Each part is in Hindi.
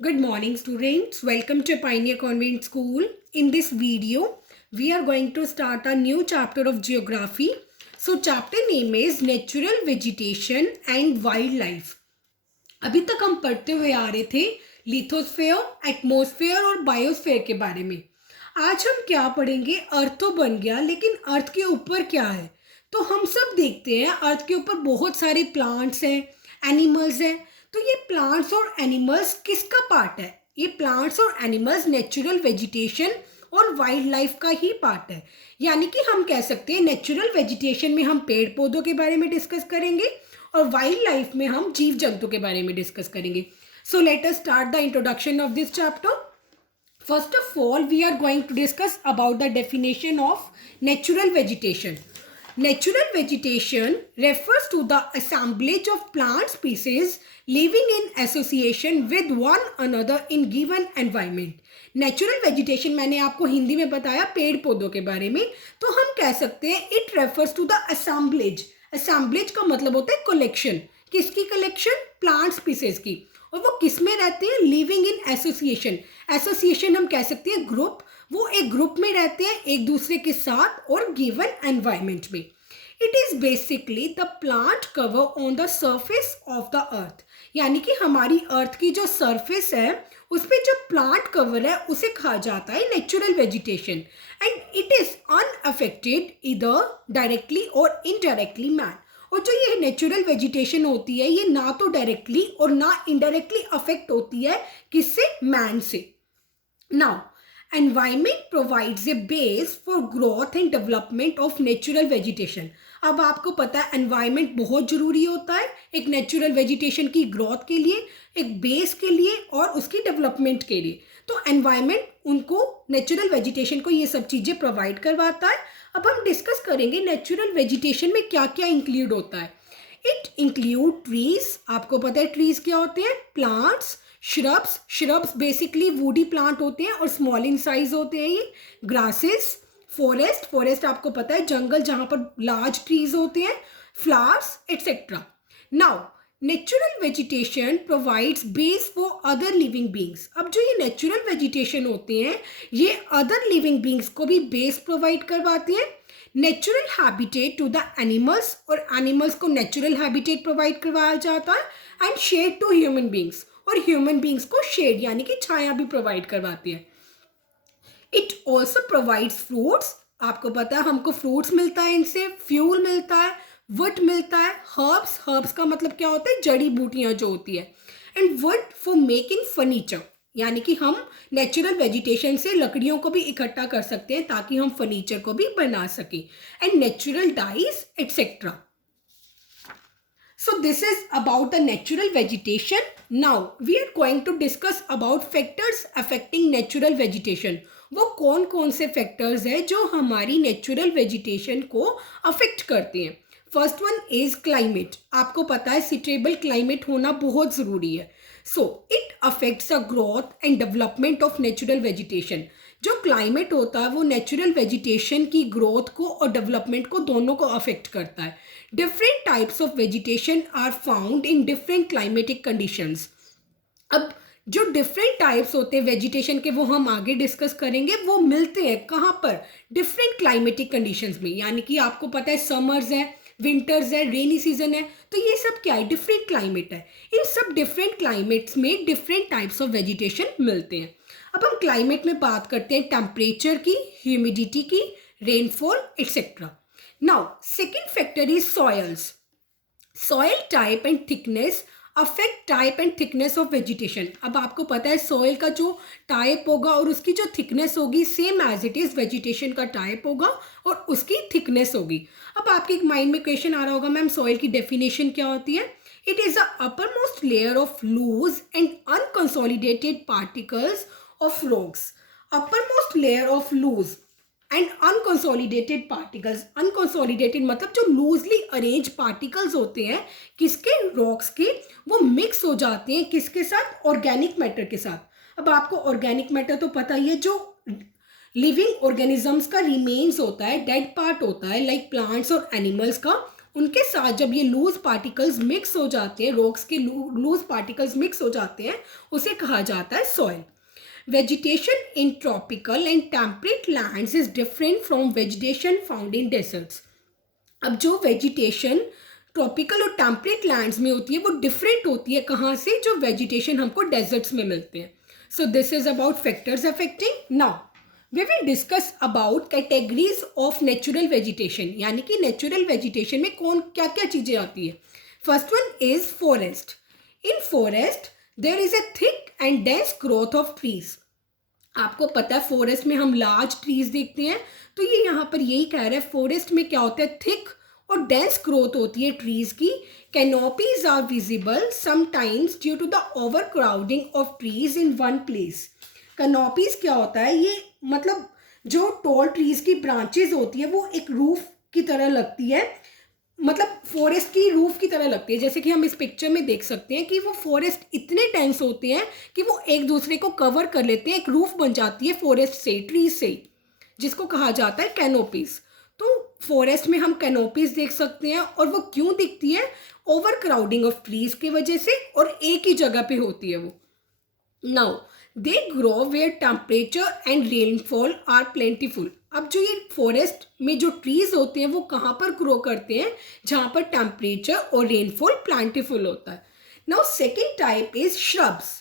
Good morning, students. Welcome to Pioneer Convent School. In this video, we are going to start a new chapter of geography. So, chapter name is Natural Vegetation and Wildlife. अभी तक हम पढ़ते हुए आ रहे थे लिथोस्फेयर, एटमॉस्फेयर और बायोस्फेयर के बारे में. आज हम क्या पढ़ेंगे? अर्थ तो बन गया, लेकिन अर्थ के ऊपर क्या है? तो हम सब देखते हैं अर्थ के ऊपर बहुत सारे प्लांट्स हैं, एनिमल्स हैं. तो ये प्लांट्स और एनिमल्स किसका पार्ट है? ये प्लांट्स और एनिमल्स नेचुरल वेजिटेशन और वाइल्ड लाइफ का ही पार्ट है. यानी कि हम कह सकते हैं नेचुरल वेजिटेशन में हम पेड़ पौधों के बारे में डिस्कस करेंगे और वाइल्ड लाइफ में हम जीव जंतु के बारे में डिस्कस करेंगे. So let us start the introduction of this chapter. First of all, we are going to discuss about the definition of natural vegetation. Natural vegetation refers to the assemblage of plant species living in association with one another in given environment. Natural vegetation मैंने आपको हिंदी में बताया पेड़ पौधों के बारे में. तो हम कह सकते हैं it refers to the assemblage. Assemblage का मतलब होता है collection. किसकी collection? Plant species की. और वो किस में रहते हैं? Living in association. एसोसिएशन हम कह सकते हैं ग्रुप. वो एक ग्रुप में रहते हैं एक दूसरे के साथ और गिवन एनवायरमेंट में. It is basically the plant cover on the surface of the earth. यानी कि हमारी अर्थ की जो सरफेस है उस पर जो प्लांट कवर है उसे कहा जाता है natural vegetation. And it is unaffected इधर डायरेक्टली और इनडायरेक्टली मैन. और जो ये नेचुरल वेजिटेशन होती है ये ना तो डायरेक्टली और ना इनडायरेक्टली अफेक्ट होती है किससे? मैन से. Now environment provides a base for growth and development of natural vegetation. अब आपको पता है एनवायरमेंट बहुत जरूरी होता है एक नेचुरल वेजिटेशन की ग्रोथ के लिए, एक बेस के लिए और उसकी डेवलपमेंट के लिए. तो एनवायरमेंट उनको नेचुरल वेजिटेशन को ये सब चीज़ें प्रोवाइड करवाता है. अब हम डिस्कस करेंगे नेचुरल वेजिटेशन में क्या क्या इंक्लूड होता है. It include trees. आपको पता है ट्रीज क्या होते हैं? Plants. Shrubs. Shrubs basically woody plant होते हैं और स्मॉल इन साइज होते हैं ये. ग्रासेस. फॉरेस्ट. फॉरेस्ट आपको पता है जंगल जहां पर लार्ज ट्रीज होते हैं. Flowers etcetera. Now natural vegetation provides base for other living beings. अब जो ये नेचुरल वेजिटेशन होते हैं ये अदर लिविंग बींग्स को भी बेस प्रोवाइड करवाते हैं. Natural habitat to the animals और एनिमल्स को नेचुरल हैबिटेट प्रोवाइड करवाया जाता है. And shade to human beings और ह्यूमन बींग्स को शेड यानी कि छाया भी प्रोवाइड करवाती है. It also provides fruits. आपको पता है हमको फ्रूट्स मिलता है इनसे, फ्यूल मिलता है, वुड मिलता है, हर्ब्स. हर्ब्स का मतलब क्या होता है? जड़ी बूटियां जो होती है. And would for making furniture. यानी कि हम नेचुरल वेजिटेशन से लकड़ियों को भी इकट्ठा कर सकते हैं ताकि हम फर्नीचर को भी बना सकें. And natural dyes etcetera. So this is about the natural vegetation. Now we are going to discuss about factors affecting natural vegetation. वो कौन कौन से फैक्टर्स हैं जो हमारी नेचुरल वेजिटेशन को अफेक्ट करते हैं. First one is climate. आपको पता है सिटेबल क्लाइमेट होना बहुत ज़रूरी है. So it affects the growth and development of natural vegetation. जो क्लाइमेट होता है वो नेचुरल वेजिटेशन की ग्रोथ को और डेवलपमेंट को दोनों को अफेक्ट करता है. Different types of vegetation are found in different climatic conditions. अब जो डिफरेंट टाइप्स होते हैं वेजिटेशन के वो हम आगे डिस्कस करेंगे. वो मिलते हैं कहाँ पर? डिफरेंट क्लाइमेटिक कंडीशंस में. यानी कि आपको पता है समर्स है, विंटर्स है, रेनी सीजन है. तो ये सब क्या है? डिफरेंट क्लाइमेट है. इन सब डिफरेंट क्लाइमेट्स में डिफरेंट टाइप्स ऑफ वेजिटेशन मिलते हैं. अब हम क्लाइमेट में बात करते हैं टेम्परेचर की, ह्यूमिडिटी की, rainfall etcetera. Now second factor is soils. Soil type and thickness affect type and thickness of vegetation. अब आपको पता है सॉइल का जो टाइप होगा और उसकी जो थिकनेस होगी same as it is vegetation का टाइप होगा और उसकी थिकनेस होगी. अब आपके माइंड में क्वेश्चन आ रहा होगा मैम सॉइल की डेफिनेशन क्या होती है? It is the uppermost layer of loose and unconsolidated particles of rocks. Uppermost layer of loose and unconsolidated particles. Unconsolidated मतलब जो लूजली अरेंज पार्टिकल्स होते हैं किसके? रॉक्स के. वो मिक्स हो जाते हैं किसके साथ? ऑर्गेनिक मैटर के साथ. अब आपको ऑर्गेनिक मैटर तो पता ही है जो लिविंग ऑर्गेनिजम्स का रिमेन्स होता है, डेड पार्ट होता है लाइक प्लांट्स और एनिमल्स का, उनके साथ जब ये लूज पार्टिकल्स मिक्स हो जाते हैं, रॉक्स के लूज पार्टिकल्स मिक्स हो जाते हैं, उसे कहा जाता है soil. Vegetation in tropical and temperate lands is different from vegetation found in deserts. अब जो वेजिटेशन ट्रॉपिकल और टेम्परेट लैंड्स में होती है वो डिफरेंट होती है कहाँ से, जो वेजिटेशन हमको डेजर्ट्स में मिलते हैं. So this is about factors affecting. Now we will discuss about categories of natural vegetation, यानी कि नेचुरल वेजिटेशन में कौन क्या क्या चीज़ें आती है. First one is forest. In forest there is a thick and dense growth of trees. आपको पता है फॉरेस्ट में हम लार्ज ट्रीज देखते हैं, तो ये यहाँ पर यही कह रहा है फॉरेस्ट में क्या होता है, थिक और डेंस ग्रोथ होती है ट्रीज की. Canopies are visible sometimes due to the overcrowding of trees in one place. Canopies क्या होता है, ये मतलब जो टॉल ट्रीज की ब्रांचेज होती है वो एक रूफ की तरह लगती है, मतलब फॉरेस्ट की रूफ की तरह लगती है. जैसे कि हम इस पिक्चर में देख सकते हैं कि वो फॉरेस्ट इतने डेंस होते हैं कि वो एक दूसरे को कवर कर लेते हैं, एक रूफ बन जाती है फॉरेस्ट से, ट्री से, जिसको कहा जाता है कैनोपीज. तो फॉरेस्ट में हम कैनोपीज देख सकते हैं, और वो क्यों दिखती है, ओवर क्राउडिंग ऑफ ट्रीज की वजह से, और एक ही जगह पे होती है वो. Now they grow where temperature and rainfall are plentiful. अब जो ये फॉरेस्ट में जो ट्रीज होते हैं वो कहाँ पर ग्रो करते हैं, जहाँ पर टेम्परेचर और रेनफॉल प्लांटीफुल होता है. Now second type is shrubs.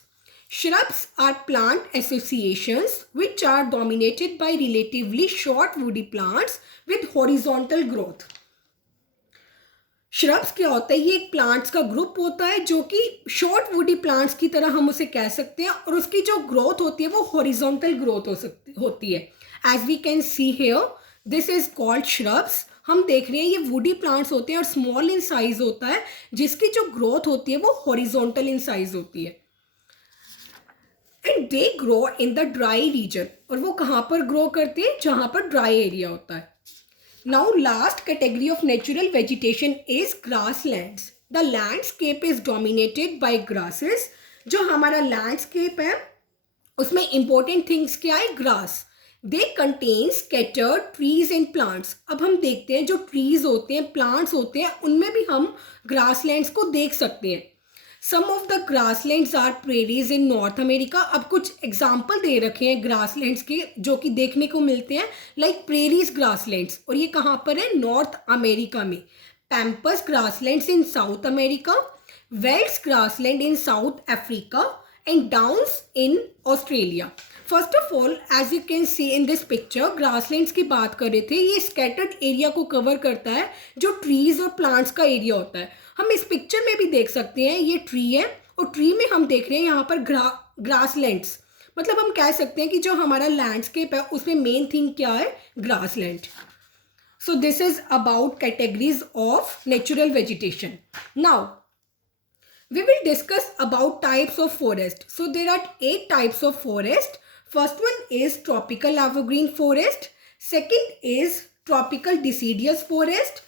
Shrubs are plant associations which are dominated by relatively short woody plants with horizontal growth. Shrubs क्या होता है, ये एक प्लांट्स का ग्रुप होता है जो कि शॉर्ट वुडी प्लांट्स की तरह हम उसे कह सकते हैं, और उसकी जो ग्रोथ होती है वो हॉरिजॉन्टल ग्रोथ होती है. As we can see here this is called shrubs. हम देख रहे हैं ये वुडी प्लांट्स होते हैं और स्मॉल इन साइज होता है, जिसकी जो ग्रोथ होती है वो हॉरिजॉन्टल इन साइज होती है. And they grow in the dry region. और वो कहाँ पर ग्रो करते हैं, जहाँ पर ड्राई एरिया होता है. Now last category of natural vegetation is grasslands. The landscape is dominated by grasses. जो हमारा लैंडस्केप है उसमें इंपॉर्टेंट थिंग्स क्या है, grass. They contain scattered trees and plants. अब हम देखते हैं जो ट्रीज होते हैं, प्लांट्स होते हैं, उनमें भी हम ग्रासलैंड्स को देख सकते हैं. Some of the grasslands are prairies in North America. अब कुछ एग्जाम्पल दे रखे हैं ग्रासलैंड्स के जो कि देखने को मिलते हैं, लाइक प्रेरीज ग्रासलैंड्स, और ये कहाँ पर है, नॉर्थ अमेरिका में. Pampas grasslands in South America, velds grassland in South Africa, and downs in Australia. First of all as you can see in this picture, grasslands की बात कर रहे थे, ये स्कैटर्ड एरिया को कवर करता है जो ट्रीज और प्लांट्स का एरिया होता है. हम इस पिक्चर में भी देख सकते हैं ये ट्री है, और ट्री में हम देख रहे हैं यहाँ पर ग्रासलैंड्स. मतलब हम कह सकते हैं कि जो हमारा लैंडस्केप है उसमें मेन थिंग क्या है, grassland. So this is about categories of natural vegetation. Now we will discuss about types of forest. So there are 8 types of forest. First one is tropical evergreen forest. Second is tropical deciduous forest.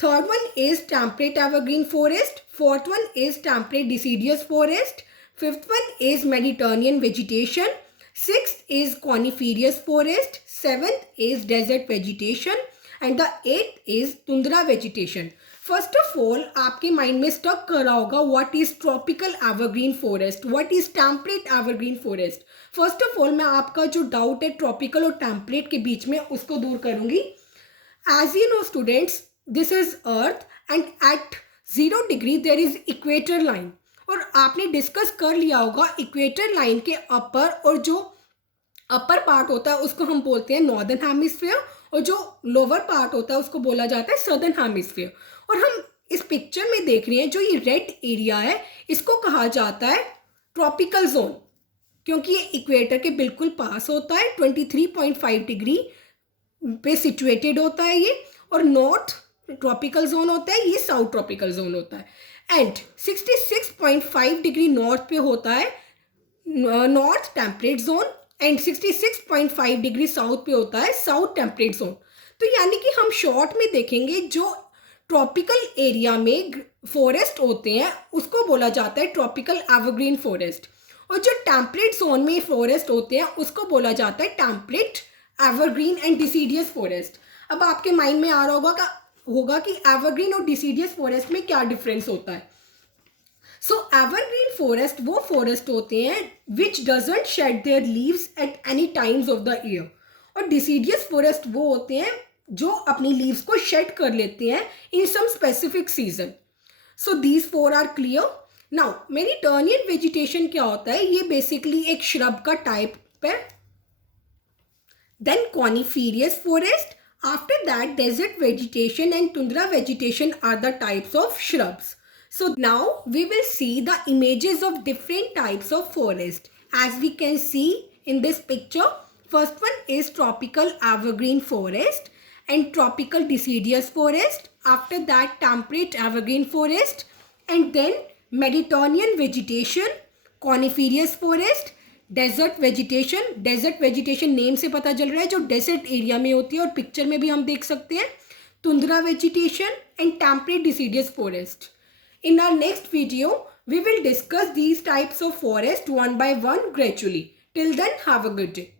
Third one is temperate evergreen forest. Fourth one is temperate deciduous forest. Fifth one is Mediterranean vegetation. Sixth is coniferous forest. Seventh is desert vegetation. And the eighth is tundra vegetation. First of all आपके माइंड में स्टक कर रहा होगा what is tropical evergreen forest, what is temperate evergreen forest. First of all मैं आपका जो डाउट है ट्रॉपिकल और टेम्परेट के बीच में उसको दूर करूंगी. As you know students, this is earth and at 0 degree there is equator line. और आपने डिस्कस कर लिया होगा इक्वेटर लाइन के अपर, और जो अपर पार्ट होता है उसको हम बोलते हैं नॉर्दर्न हेमिस्फीयर, और जो लोअर पार्ट होता है उसको बोला जाता है सदर्न हेमिस्फीयर. और हम इस पिक्चर में देख रहे हैं जो ये रेड एरिया है इसको कहा जाता है ट्रॉपिकल जोन, क्योंकि ये इक्वेटर के बिल्कुल पास होता है, 23.5 डिग्री पे सिचुएटेड होता है ये. और नॉर्थ ट्रॉपिकल जोन होता है, ये साउथ ट्रॉपिकल जोन होता है. एंड 66.5 डिग्री नॉर्थ पे होता है north temperate zone, and 66.5 degree south पे होता है साउथ टेम्परेट जोन. तो यानी कि हम शॉर्ट में देखेंगे जो ट्रॉपिकल एरिया में फॉरेस्ट होते हैं उसको बोला जाता है ट्रॉपिकल एवरग्रीन फॉरेस्ट, और जो टेम्परेट जोन में फॉरेस्ट होते हैं उसको बोला जाता है temperate evergreen and deciduous forest. अब आपके माइंड में आ रहा होगा होगा कि एवरग्रीन और डिसीडियस फॉरेस्ट में क्या डिफरेंस होता है. सो एवरग्रीन फॉरेस्ट वो फॉरेस्ट होते हैं विच doesn't shade there leaves at any times of the year, और डिसीडियस फॉरेस्ट वो होते हैं जो अपनी लीव्स को शेड कर लेते हैं in some specific season. So these four are clear. Now Mediterranean vegetation क्या होता है, ये बेसिकली एक श्रब का टाइप है. Then coniferous forest, after that desert vegetation and tundra vegetation are the types of shrubs. So now we will see the images of different types of forest. As we can see in this picture, first one is tropical evergreen forest and tropical deciduous forest. After that temperate evergreen forest, and then Mediterranean vegetation, coniferous forest, desert vegetation. Desert vegetation name से पता चल रहा है जो डेजर्ट एरिया में होती है, और पिक्चर में भी हम देख सकते हैं. Tundra vegetation and temperate deciduous forest. In our next video we will discuss these types of forest one by one gradually. Till then have a good day.